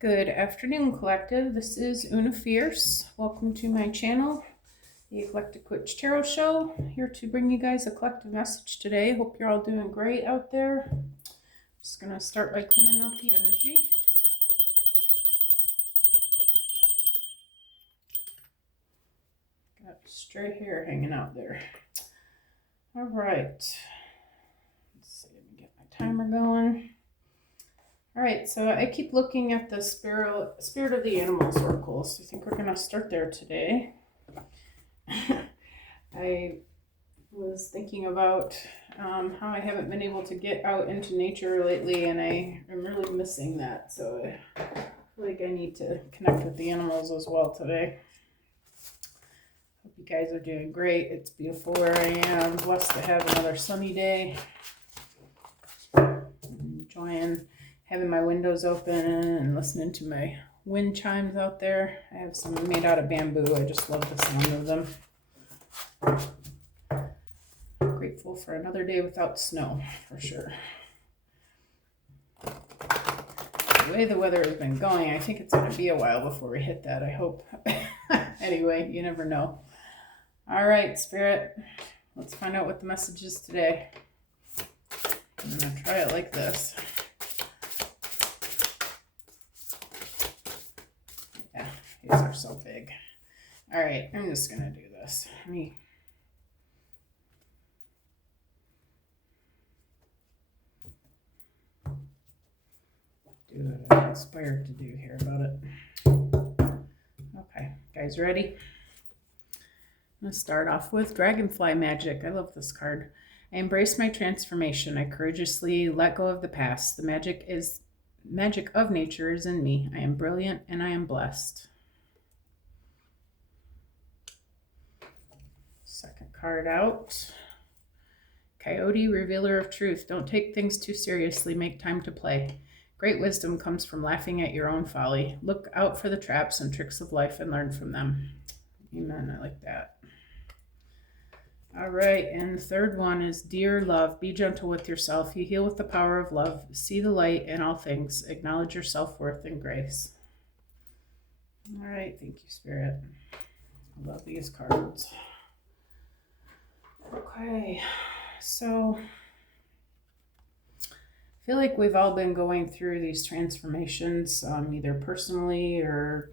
Good afternoon, Collective. This is Una Fierce. Welcome to my channel, the Eclectic Witch Tarot Show. Here to bring you guys a collective message today. Hope you're all doing great out there. Just going to start by clearing out the energy. Got stray hair hanging out there. All right. Let's see, let me get my timer going. All right, so I keep looking at the Spirit of the Animals Oracle, so I think we're going to start there today. I was thinking about how I haven't been able to get out into nature lately, and I am really missing that, so I feel like I need to connect with the animals as well today. Hope you guys are doing great. It's beautiful where I am. Blessed to have another sunny day. Enjoying having my windows open and listening to my wind chimes out there. I have some made out of bamboo. I just love the sound of them. Grateful for another day without snow, for sure. The way the weather has been going, I think it's going to be a while before we hit that, I hope. Anyway, you never know. All right, Spirit, let's find out what the message is today. I'm going to try it like this. Yeah, these are so big. All right, I'm just going to do this. Let me do what I'm inspired to do here about it. Okay, guys, ready? I'm going to start off with Dragonfly Magic. I love this card. I embrace my transformation. I courageously let go of the past. The magic of nature is in me. I am brilliant and I am blessed. Second card out. Coyote, Revealer of Truth. Don't take things too seriously. Make time to play. Great wisdom comes from laughing at your own folly. Look out for the traps and tricks of life and learn from them. Amen. I like that. All right, and the third one is Dear Love, be gentle with yourself. You heal with the power of love. See the light in all things. Acknowledge your self-worth and grace. All right, thank you, Spirit. I love these cards. Okay, so I feel like we've all been going through these transformations, either personally or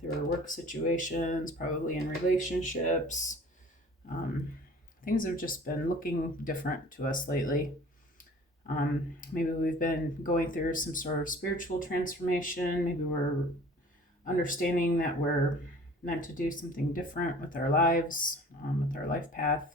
through work situations, probably in relationships. Things have just been looking different to us lately. Maybe we've been going through some sort of spiritual transformation. Maybe we're understanding that we're meant to do something different with our lives, with our life path.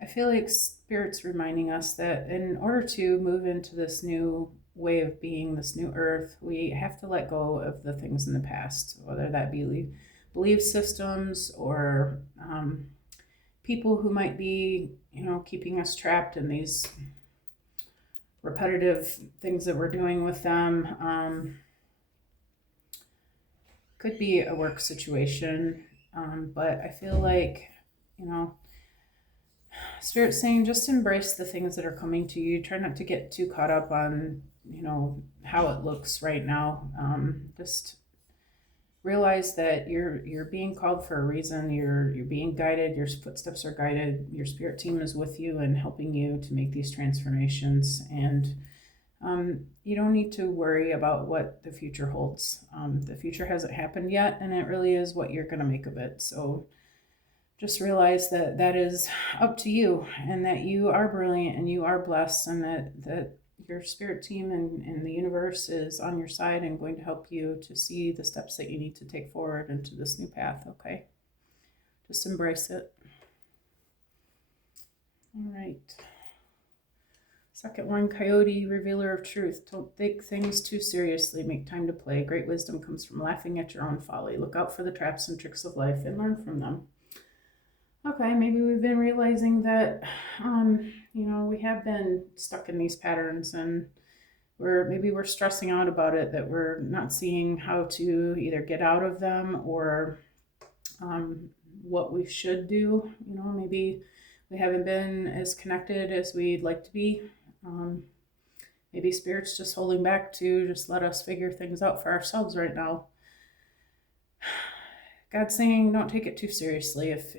I feel like Spirit's reminding us that in order to move into this new way of being, this new earth, we have to let go of the things in the past, whether that be belief systems or people who might be, keeping us trapped in these repetitive things that we're doing with them. Could be a work situation, but I feel like, Spirit's saying just embrace the things that are coming to you. Try not to get too caught up on, how it looks right now. Just realize that you're being called for a reason. You're being guided. Your footsteps are guided. Your spirit team is with you and helping you to make these transformations. And you don't need to worry about what the future holds. The future hasn't happened yet, and it really is what you're going to make of it. So just realize that that is up to you, and that you are brilliant and you are blessed, and that your spirit team and the universe is on your side and going to help you to see the steps that you need to take forward into this new path, okay? Just embrace it. All right. Second one, Coyote, Revealer of Truth. Don't take things too seriously. Make time to play. Great wisdom comes from laughing at your own folly. Look out for the traps and tricks of life and learn from them. Okay, maybe we've been realizing that, we have been stuck in these patterns, and we're stressing out about it, that we're not seeing how to either get out of them or what we should do. Maybe we haven't been as connected as we'd like to be. Maybe Spirit's just holding back to just let us figure things out for ourselves right now. God's saying, don't take it too seriously. If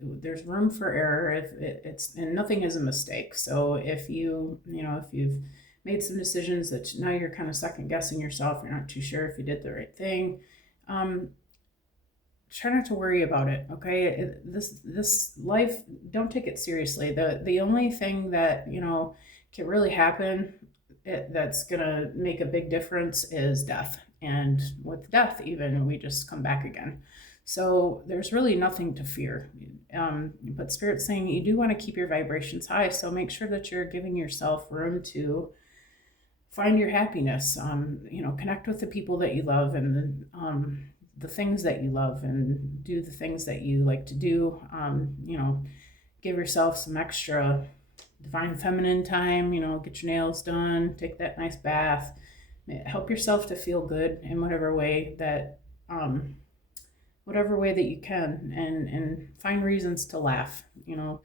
there's room for error. If it's, and nothing is a mistake. So if if you've made some decisions that now you're kind of second guessing yourself, you're not too sure if you did the right thing. Try not to worry about it. Okay, this life, don't take it seriously. The only thing that can really happen, that's gonna make a big difference, is death. And with death, even, we just come back again. So there's really nothing to fear. But Spirit's saying you do want to keep your vibrations high. So make sure that you're giving yourself room to find your happiness. Connect with the people that you love, and the things that you love, and do the things that you like to do. Give yourself some extra divine feminine time. Get your nails done, take that nice bath, help yourself to feel good in whatever way that you can, and find reasons to laugh. And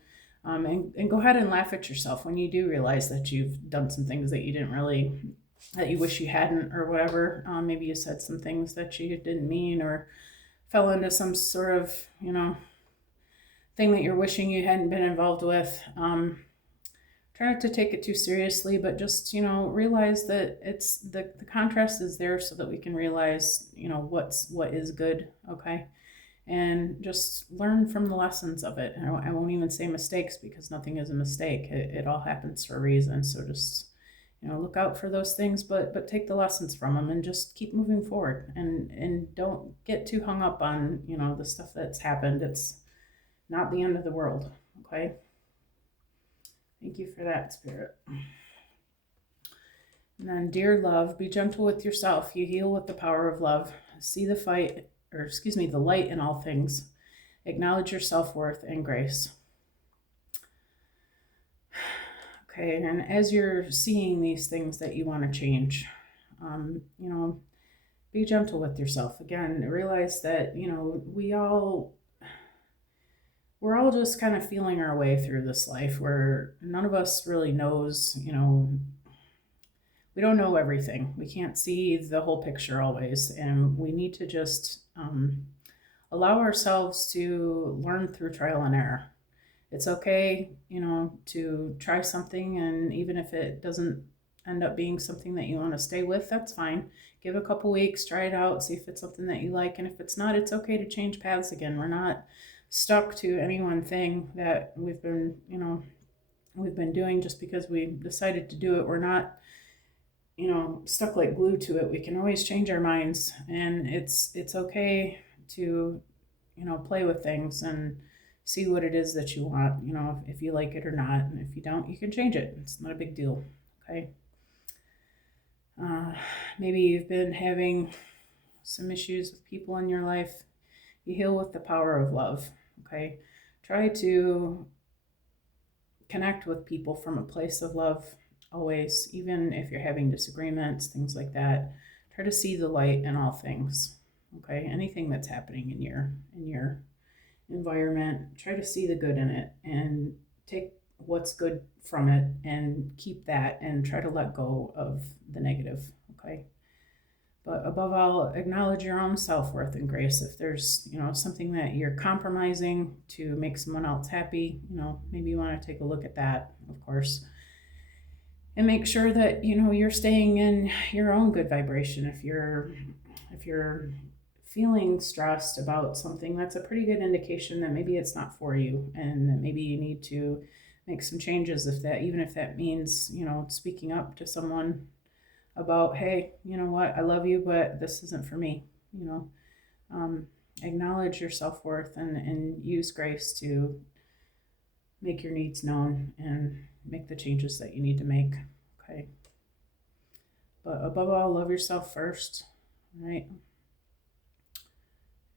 go ahead and laugh at yourself when you do realize that you've done some things that you wish you hadn't, or whatever. Maybe you said some things that you didn't mean, or fell into some sort of thing that you're wishing you hadn't been involved with. Try not to take it too seriously, but just realize that it's the contrast is there so that we can realize what is good. Okay, and just learn from the lessons of it. I won't even say mistakes, because nothing is a mistake. It all happens for a reason. So just look out for those things, but take the lessons from them, and just keep moving forward, and don't get too hung up on the stuff that's happened. It's not the end of the world. Okay. Thank you for that, Spirit. And then, dear love, be gentle with yourself. You heal with the power of love. See the light in all things. Acknowledge your self-worth and grace. Okay, and as you're seeing these things that you want to change, be gentle with yourself. Again, realize that, we're all just kind of feeling our way through this life, where none of us really knows, we don't know everything. We can't see the whole picture always. And we need to just allow ourselves to learn through trial and error. It's okay, to try something, and even if it doesn't end up being something that you want to stay with, that's fine. Give it a couple weeks, try it out, see if it's something that you like. And if it's not, it's okay to change paths again. We're not stuck to any one thing that we've been doing just because we decided to do it. We're not, stuck like glue to it. We can always change our minds, and it's okay to, play with things and see what it is that you want, if you like it or not. And if you don't, you can change it. It's not a big deal. Okay. Maybe you've been having some issues with people in your life. You heal with the power of love. Okay. Try to connect with people from a place of love always, even if you're having disagreements, things like that. Try to see the light in all things. Okay. Anything that's happening in your environment, try to see the good in it, and take what's good from it, and keep that, and try to let go of the negative. Okay. But above all, acknowledge your own self-worth and grace. If there's, something that you're compromising to make someone else happy, maybe you want to take a look at that, of course. And make sure that, you're staying in your own good vibration. If you're feeling stressed about something, that's a pretty good indication that maybe it's not for you, and that maybe you need to make some changes. Even if that means, speaking up to someone about, hey, you know what, I love you, but this isn't for me. Acknowledge your self-worth, and use grace to make your needs known and make the changes that you need to make. Okay. But above all, love yourself first, right?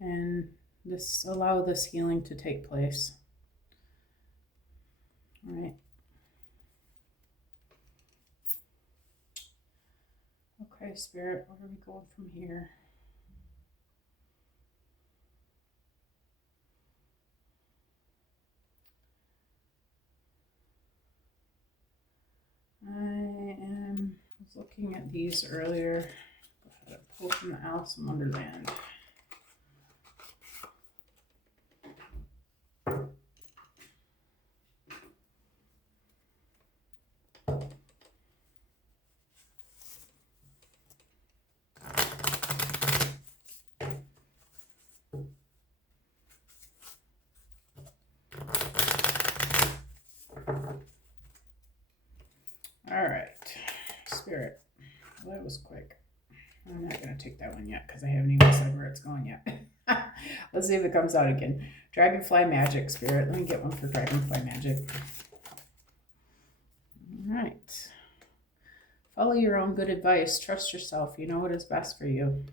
And allow this healing to take place. All right. Okay, Spirit, where are we going from here? I looking at these earlier. I had a pull from the Alice in Wonderland. All right, Spirit. Well, that was quick. I'm not going to take that one yet because I haven't even said where it's going yet. Let's see if it comes out again. Dragonfly Magic, Spirit. Let me get one for Dragonfly Magic. All right. Follow your own good advice. Trust yourself. You know what is best for you.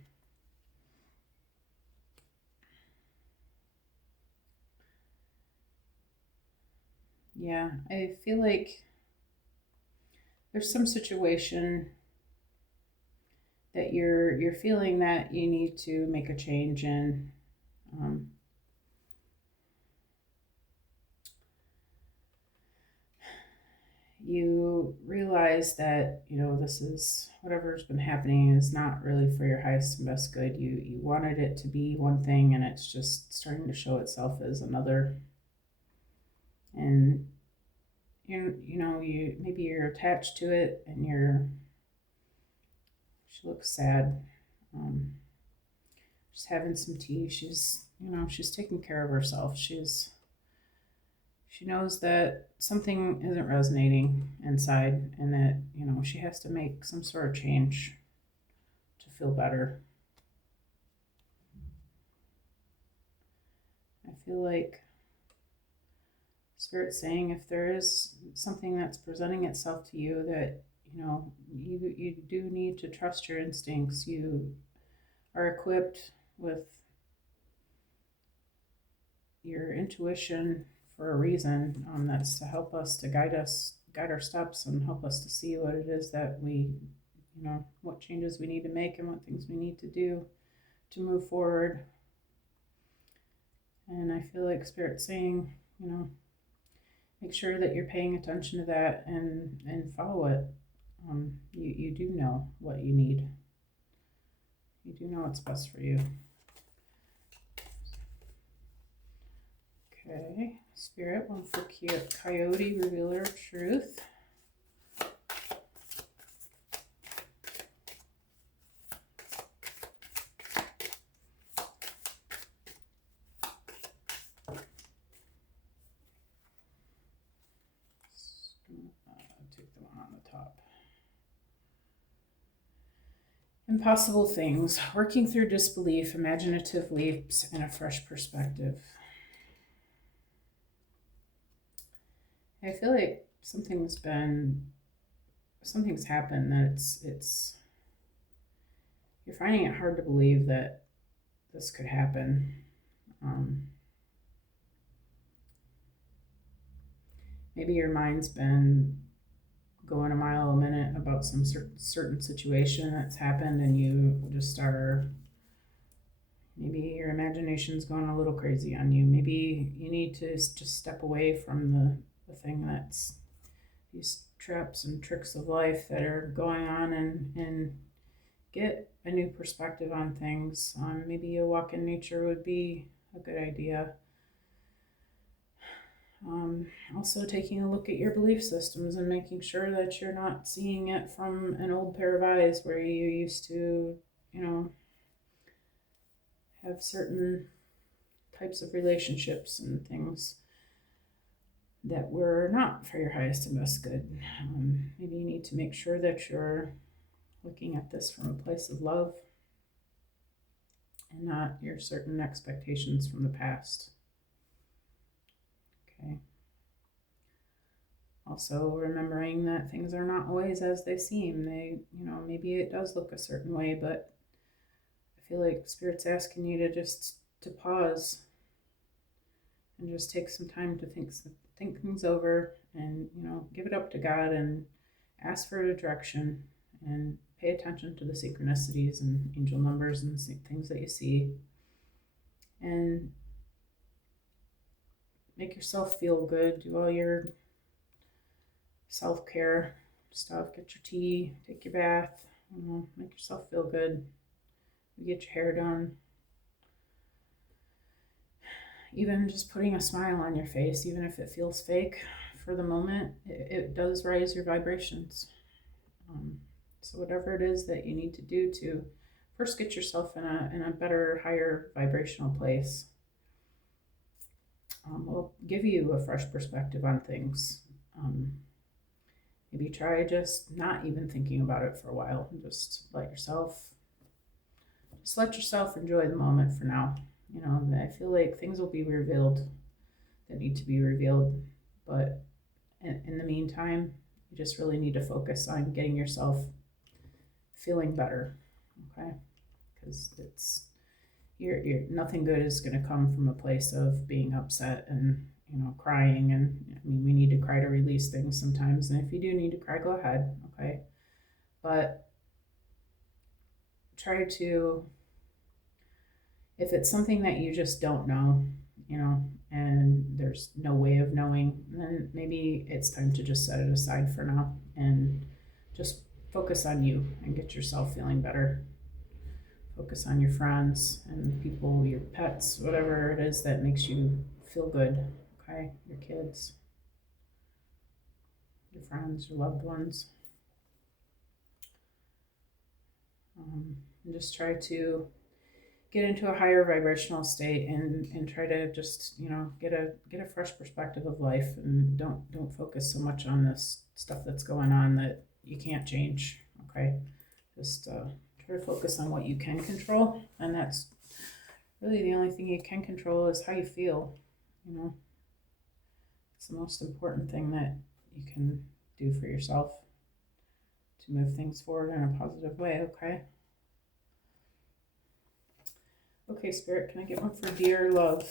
Yeah, I feel like there's some situation that you're feeling that you need to make a change in. You realize that this is whatever's been happening is not really for your highest and best good. You wanted it to be one thing, and it's just starting to show itself as another. And you maybe you're attached to it, and she looks sad. She's having some tea. She's taking care of herself. She knows that something isn't resonating inside, and that she has to make some sort of change to feel better. I feel like Spirit's saying if there is something that's presenting itself to you that you do need to trust your instincts. You are equipped with your intuition for a reason. That's to help us, to guide our steps, and help us to see what it is that we, what changes we need to make and what things we need to do to move forward. And I feel like Spirit's saying, make sure that you're paying attention to that and follow it. You do know what you need. You do know what's best for you. Okay, Spirit, one for Coyote, Revealer of Truth. Take the one on the top. Impossible things, working through disbelief, imaginative leaps, and a fresh perspective. I feel like something's happened that it's you're finding it hard to believe that this could happen. Maybe your mind's been going a mile a minute about some certain situation that's happened, and you just are, maybe your imagination's going a little crazy on you. Maybe you need to just step away from the thing that's these traps and tricks of life that are going on, and get a new perspective on things. Maybe a walk in nature would be a good idea. Also taking a look at your belief systems and making sure that you're not seeing it from an old pair of eyes where you used to, have certain types of relationships and things that were not for your highest and best good. Maybe you need to make sure that you're looking at this from a place of love and not your certain expectations from the past. Okay. Also remembering that things are not always as they seem. Maybe it does look a certain way, but I feel like Spirit's asking you to pause and just take some time to think things over, and give it up to God and ask for a direction, and pay attention to the synchronicities and angel numbers and things that you see, and make yourself feel good. Do all your self-care stuff. Get your tea, take your bath, make yourself feel good. You get your hair done. Even just putting a smile on your face, even if it feels fake for the moment, it does raise your vibrations. So whatever it is that you need to do to first get yourself in a better, higher vibrational place, will give you a fresh perspective on things. Maybe try just not even thinking about it for a while and just let yourself enjoy the moment for now. I feel like things will be revealed that need to be revealed, but in the meantime, you just really need to focus on getting yourself feeling better, okay? Because you're nothing good is going to come from a place of being upset and crying. And I mean, we need to cry to release things sometimes, and if you do need to cry, go ahead, okay? But try to, if it's something that you just don't know, and there's no way of knowing, then maybe it's time to just set it aside for now and just focus on you and get yourself feeling better. Focus on your friends and people, your pets, whatever it is that makes you feel good, okay? Your kids, your friends, your loved ones. And just try to get into a higher vibrational state and try to just get a fresh perspective of life, and don't focus so much on this stuff that's going on that you can't change, okay? Just try to focus on what you can control, and that's really the only thing you can control is how you feel. It's the most important thing that you can do for yourself to move things forward in a positive way, okay? Okay, Spirit, can I get one for dear love?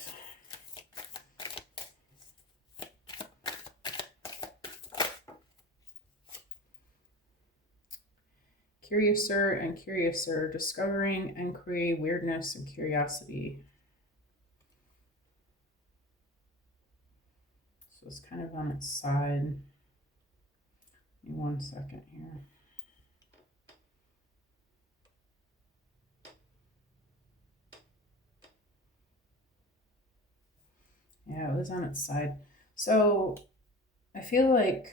Curiouser and curiouser, discovering inquiry, weirdness, and curiosity. So it's kind of on its side. Give me 1 second here. Yeah, it was on its side. So I feel like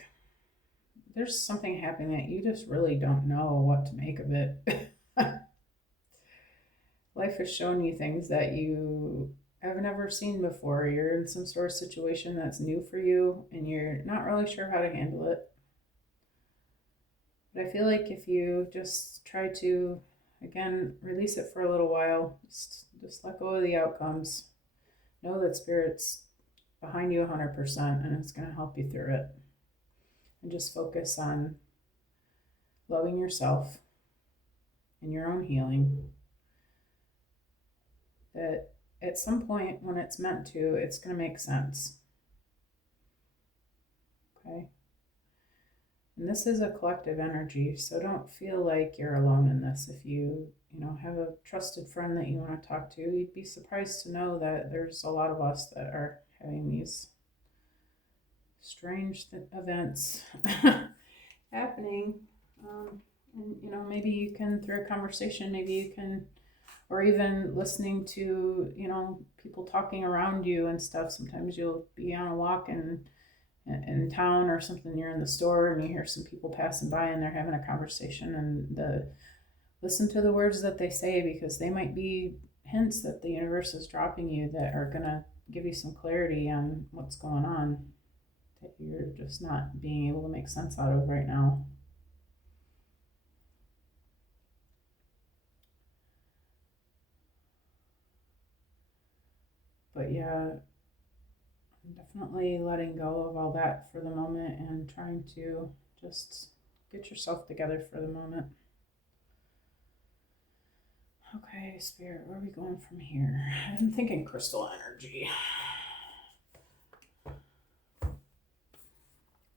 there's something happening that you just really don't know what to make of it. Life has shown you things that you have never seen before. You're in some sort of situation that's new for you and you're not really sure how to handle it. But I feel like if you just try to, again, release it for a little while, just let go of the outcomes. Know that Spirit's behind you 100% and it's going to help you through it. And just focus on loving yourself and your own healing. That at some point when it's meant to, it's going to make sense. Okay? And this is a collective energy, so don't feel like you're alone in this. If you have a trusted friend that you want to talk to, you'd be surprised to know that there's a lot of us that are having these strange events happening. And maybe you can, through a conversation, maybe you can, or even listening to people talking around you and stuff. Sometimes you'll be on a walk in town or something, you're in the store and you hear some people passing by and they're having a conversation, and listen to the words that they say, because they might be hints that the universe is dropping you that are going to give you some clarity on what's going on that you're just not being able to make sense out of right now. But yeah, definitely letting go of all that for the moment and trying to just get yourself together for the moment. Okay, Spirit, where are we going from here? I'm thinking crystal energy. I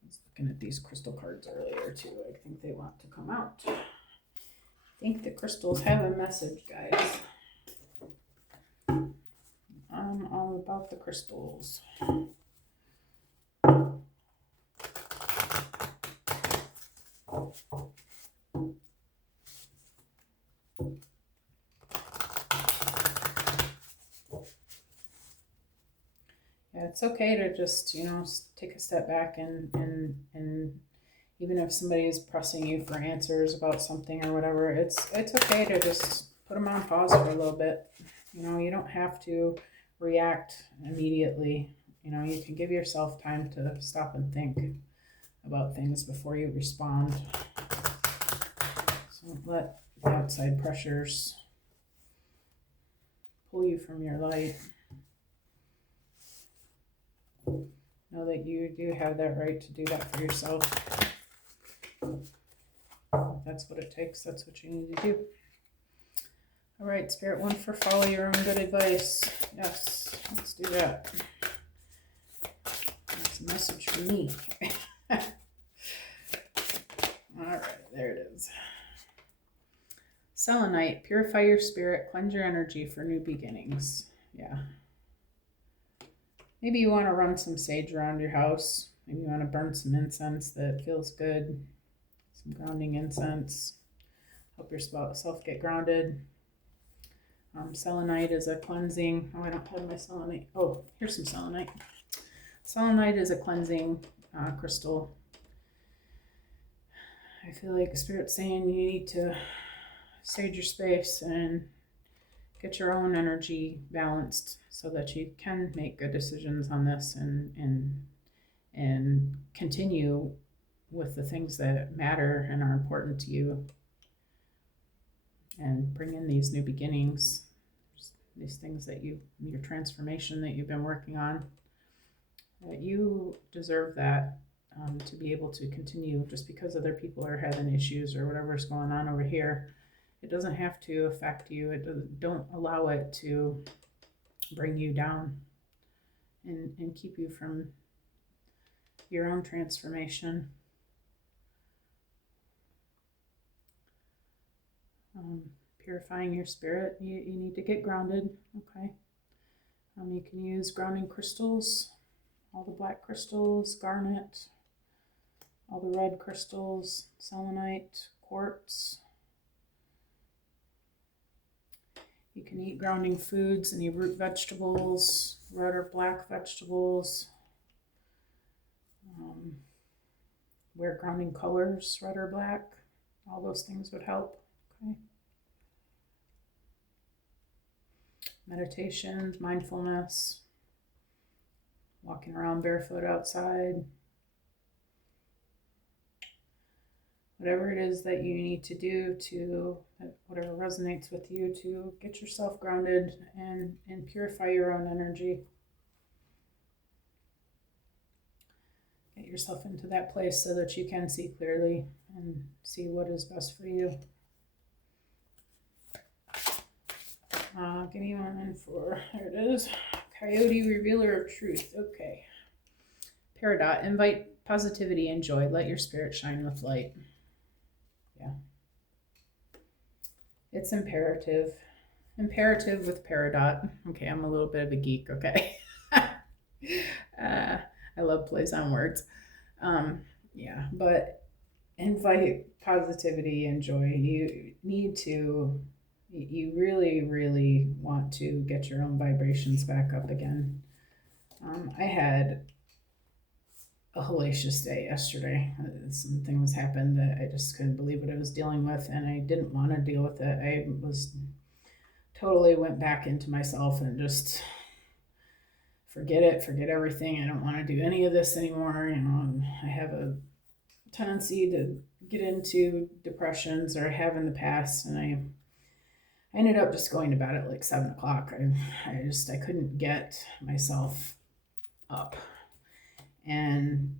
was looking at these crystal cards earlier too. I think they want to come out. I think the crystals have a message, guys. I'm all about the crystals. it's okay to just, take a step back and even if somebody is pressing you for answers about something or whatever, it's okay to just put them on pause for a little bit. You don't have to react immediately. You can give yourself time to stop and think about things before you respond. So don't let the outside pressures pull you from your light. Know that you do have that right to do that for yourself. If that's what it takes, that's what you need to do. All right, Spirit One, for follow your own good advice. Yes, let's do that. That's a message for me. All right, there it is. Selenite, purify your spirit, cleanse your energy for new beginnings. Yeah. Maybe you want to run some sage around your house. Maybe you want to burn some incense that feels good. Some grounding incense. Help yourself get grounded. Selenite is a cleansing. Oh, I don't have my selenite. Oh, here's some selenite. Selenite is a cleansing crystal. I feel like Spirit's saying you need to sage your space and get your own energy balanced so that you can make good decisions on this and continue with the things that matter and are important to you, and bring in these new beginnings, these things that your transformation that you've been working on, that you deserve that, to be able to continue. Just because other people are having issues or whatever's going on over here, it doesn't have to affect you. Don't allow it to bring you down and keep you from your own transformation. Purifying your spirit, you need to get grounded. Okay. You can use grounding crystals, all the black crystals, garnet, all the red crystals, selenite, quartz. You can eat grounding foods, any root vegetables, red or black vegetables. Wear grounding colors, red or black. All those things would help. Okay. Meditations, mindfulness, walking around barefoot outside. Whatever it is that you need to do whatever resonates with you to get yourself grounded and purify your own energy. Get yourself into that place so that you can see clearly and see what is best for you. Give me one for, there it is. Coyote, revealer of truth. Okay. Peridot, invite positivity and joy. Let your spirit shine with light. Yeah. It's imperative. Imperative with Peridot. Okay, I'm a little bit of a geek, okay? I love plays on words. Yeah, but invite positivity and joy. You really, really want to get your own vibrations back up again. I had a hellacious day yesterday. Something was happened that I just couldn't believe what I was dealing with, and I didn't want to deal with it. I was totally went back into myself and just forget everything. I don't want to do any of this anymore. I have a tendency to get into depressions, or I have in the past, and I ended up just going to bed at like 7 o'clock. I couldn't get myself up. And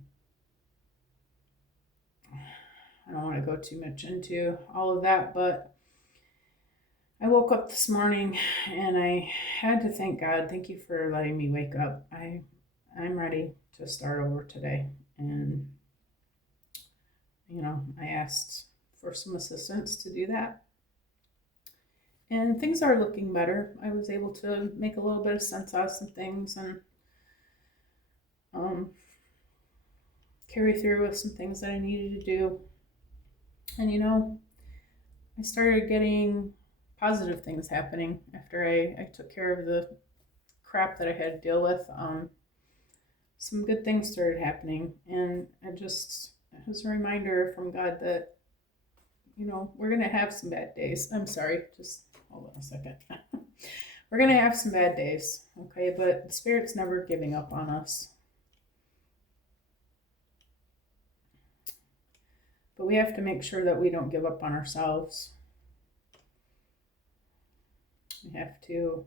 I don't want to go too much into all of that, but I woke up this morning and I had to thank God. Thank you for letting me wake up. I'm ready to start over today. And, I asked for some assistance to do that. And things are looking better. I was able to make a little bit of sense out of some things and carry through with some things that I needed to do. And I started getting positive things happening after I took care of the crap that I had to deal with. some good things started happening. And it was a reminder from God that, we're going to have some bad days. I'm sorry, just hold on a second. We're going to have some bad days, okay? But the Spirit's never giving up on us. But we have to make sure that we don't give up on ourselves. We have to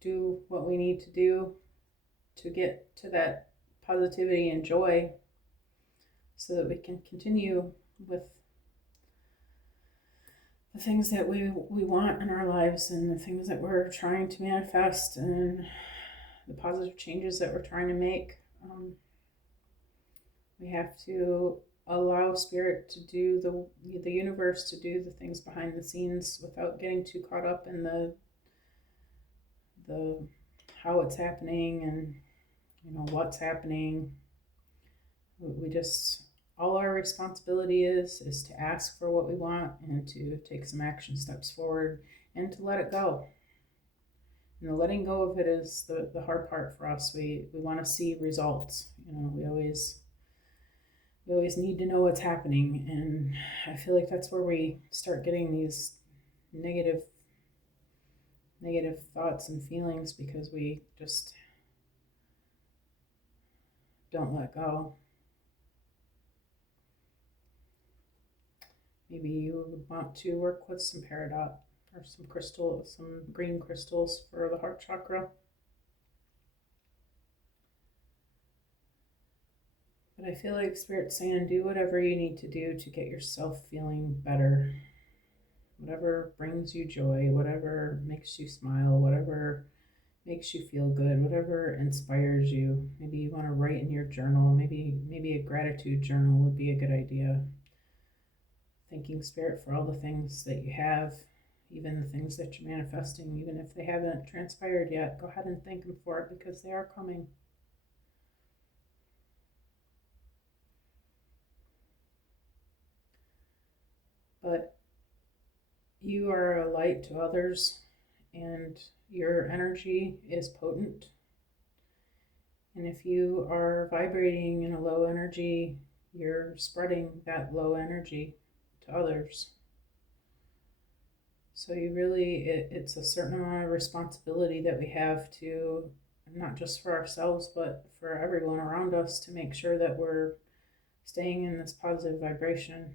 do what we need to do to get to that positivity and joy so that we can continue with the things that we want in our lives and the things that we're trying to manifest and the positive changes that we're trying to make. We have to allow Spirit to do the universe to do the things behind the scenes without getting too caught up in the how it's happening and what's happening. We just, all our responsibility is to ask for what we want and to take some action steps forward and to let it go. And the letting go of it is the hard part for us. We want to see results. We always need to know what's happening, and I feel like that's where we start getting these negative thoughts and feelings because we just don't let go. Maybe you would want to work with some peridot or some green crystals for the heart chakra. But I feel like Spirit's saying, do whatever you need to do to get yourself feeling better. Whatever brings you joy, whatever makes you smile, whatever makes you feel good, whatever inspires you. Maybe you want to write in your journal. Maybe a gratitude journal would be a good idea. Thanking Spirit for all the things that you have, even the things that you're manifesting, even if they haven't transpired yet. Go ahead and thank Him for it because they are coming. But you are a light to others, and your energy is potent. And if you are vibrating in a low energy, you're spreading that low energy to others. So it's a certain amount of responsibility that we have to, not just for ourselves, but for everyone around us, to make sure that we're staying in this positive vibration,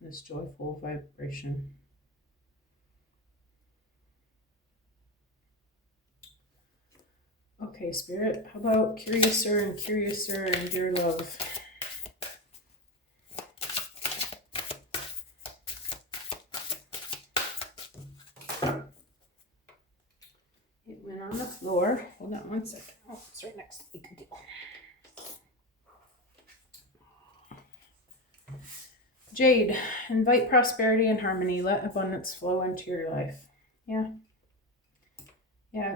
this joyful vibration. Okay, Spirit, how about curiouser and dear love? It went on the floor. Hold on one second. Oh, it's right next to me. Good deal. Jade, invite prosperity and harmony. Let abundance flow into your life. Yeah,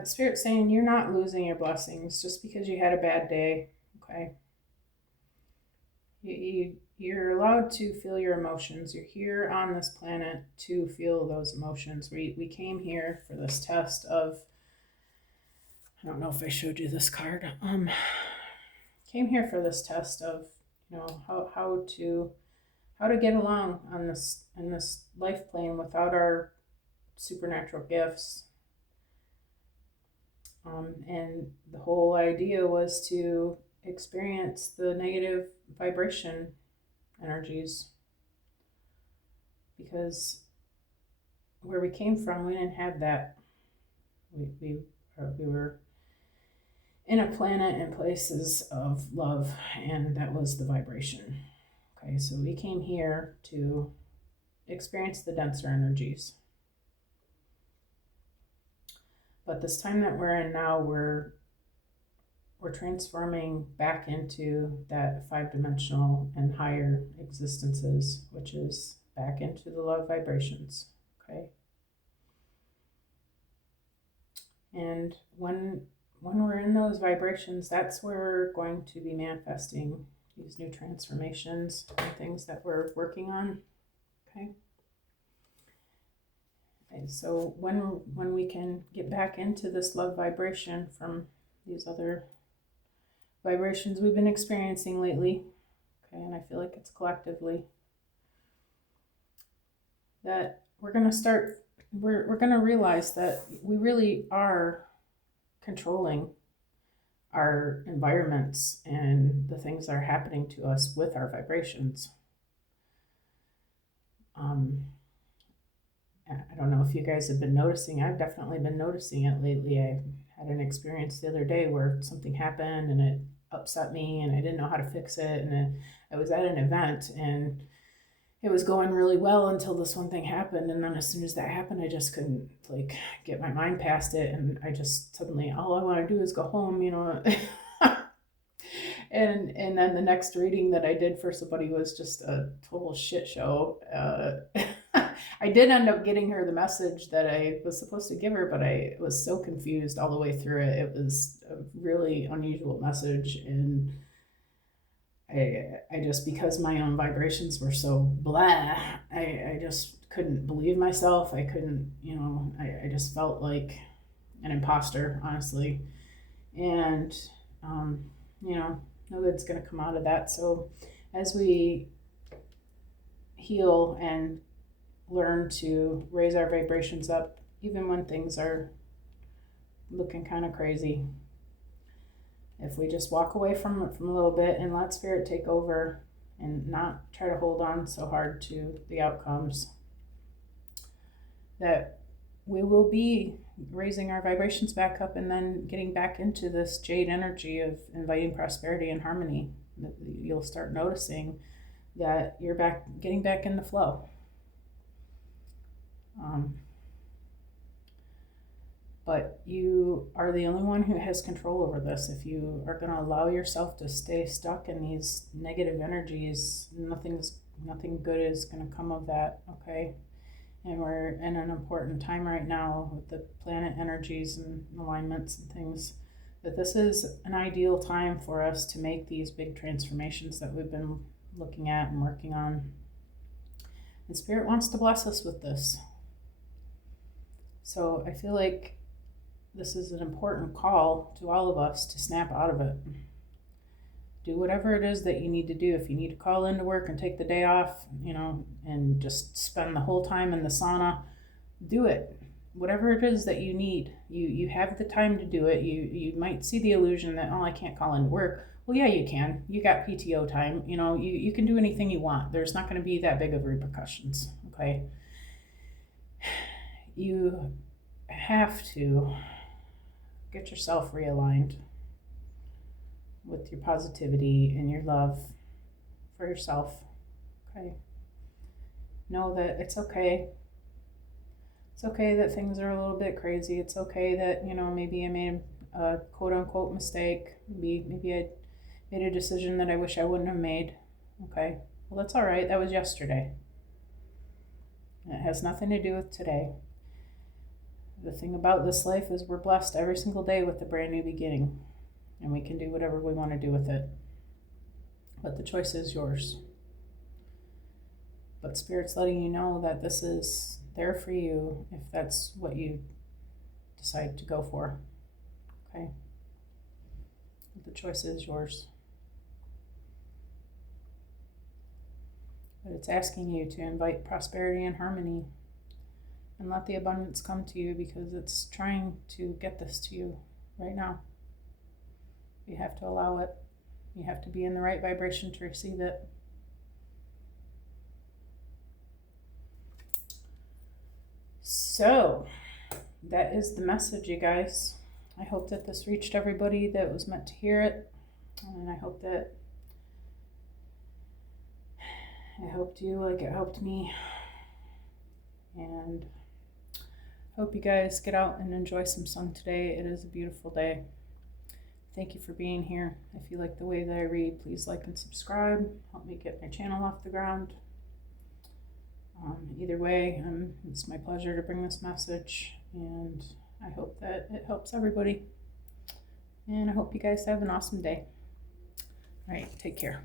Spirit's saying you're not losing your blessings just because you had a bad day, okay? You're allowed to feel your emotions. You're here on this planet to feel those emotions. We came here for this test of, I don't know if I showed you this card. Came here for this test of, how to get along on this life plane without our supernatural gifts. And the whole idea was to experience the negative vibration energies, because where we came from, we didn't have that. We were in a planet and places of love, and that was the vibration. Okay, so we came here to experience the denser energies. But this time that we're in now, we're transforming back into that 5-dimensional and higher existences, which is back into the love vibrations, okay? And when we're in those vibrations, that's where we're going to be manifesting these new transformations and things that we're working on, okay? And so when we can get back into this love vibration from these other vibrations we've been experiencing lately. Okay, and I feel like it's collectively that we're going to realize that we really are controlling our environments and the things that are happening to us with our vibrations. I don't know if you guys have been noticing. I've definitely been noticing it lately. I had an experience the other day where something happened and it upset me and I didn't know how to fix it. And I was at an event and it was going really well until this one thing happened. And then as soon as that happened, I just couldn't get my mind past it. And I just suddenly, all I want to do is go home, and then the next reading that I did for somebody was just a total shit show. I did end up getting her the message that I was supposed to give her, but I was so confused all the way through it. It was a really unusual message, and I just, because my own vibrations were so blah, I just couldn't believe myself. I couldn't, I just felt like an imposter, honestly. And, no good's going to come out of that. So as we heal and learn to raise our vibrations up, even when things are looking kind of crazy, if we just walk away from it from a little bit and let spirit take over and not try to hold on so hard to the outcomes, that we will be raising our vibrations back up and then getting back into this jade energy of inviting prosperity and harmony. You'll start noticing that you're getting back in the flow. But you are the only one who has control over this. If you are going to allow yourself to stay stuck in these negative energies, nothing good is going to come of that, okay? And we're in an important time right now with the planet energies and alignments and things, that this is an ideal time for us to make these big transformations that we've been looking at and working on. And Spirit wants to bless us with this. So I feel like this is an important call to all of us to snap out of it. Do whatever it is that you need to do. If you need to call into work and take the day off, and just spend the whole time in the sauna, do it. Whatever it is that you need, you have the time to do it. You might see the illusion that, I can't call into work. Well, yeah, you can. You got PTO time. You can do anything you want. There's not going to be that big of repercussions, okay? You have to get yourself realigned with your positivity and your love for yourself, okay? Know that it's okay. It's okay that things are a little bit crazy. It's okay that, maybe I made a quote-unquote mistake. Maybe I made a decision that I wish I wouldn't have made, okay? Well, that's all right. That was yesterday. It has nothing to do with today. The thing about this life is we're blessed every single day with a brand new beginning, and we can do whatever we want to do with it. But the choice is yours. But Spirit's letting you know that this is there for you if that's what you decide to go for. Okay? But the choice is yours. But it's asking you to invite prosperity and harmony and let the abundance come to you, because it's trying to get this to you right now. You have to allow it. You have to be in the right vibration to receive it. So, that is the message, you guys. I hope that this reached everybody that was meant to hear it. And I hope that it helped you like it helped me. And hope you guys get out and enjoy some sun today. It is a beautiful day. Thank you for being here. If you like the way that I read, please like and subscribe. Help me get my channel off the ground. Either way, it's my pleasure to bring this message, and I hope that it helps everybody. And I hope you guys have an awesome day. All right, take care.